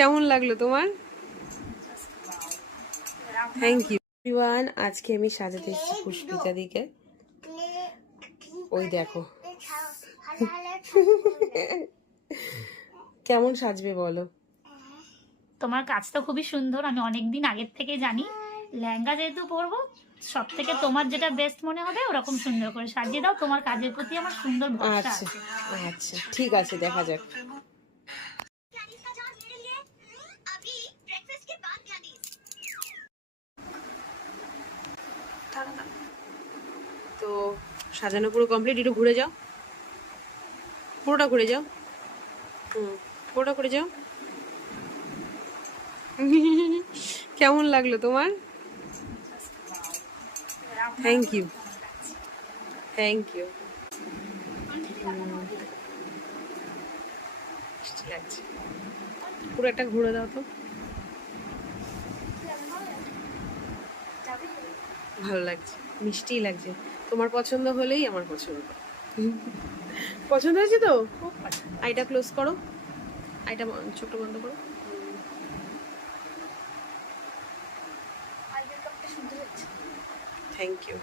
কেমন লাগলো তোমার? Thank you everyone. আজকে আমি সাজাতে এসেছি পুষ্পিতা দিকে। ওই দেখো কেমন সাজবে বলো? তোমার কাজ তো খুবই সুন্দর, আমি অনেকদিন আগের থেকে জানি। লেহেঙ্গা যেহেতু পরবো, সব থেকে তোমার যেটা বেস্ট মনে হবে ওরকম সুন্দর করে সাজিয়ে দাও। তোমার কাজের প্রতি আমার সুন্দর ভরসা আচ্ছা আছে। আচ্ছা ঠিক আছে, দেখা যাক। তো সাজানো পুরো কমপ্লিট। একটু ঘুরে যাও, পুরোটা ঘুরে যাও। পুরোটা ঘুরে যাও। কেমন লাগলো তোমার? Thank you thank you. লাগছে, পুরো একটা ঘুরে দাও তো। ভালো লাগছে, মিষ্টি লাগছে। তোমার পছন্দ হলেই আমার পছন্দ। পছন্দ হয়েছে তো? আইটা ক্লোজ করো, আইটা ছোট বন্ধ করো। Thank you.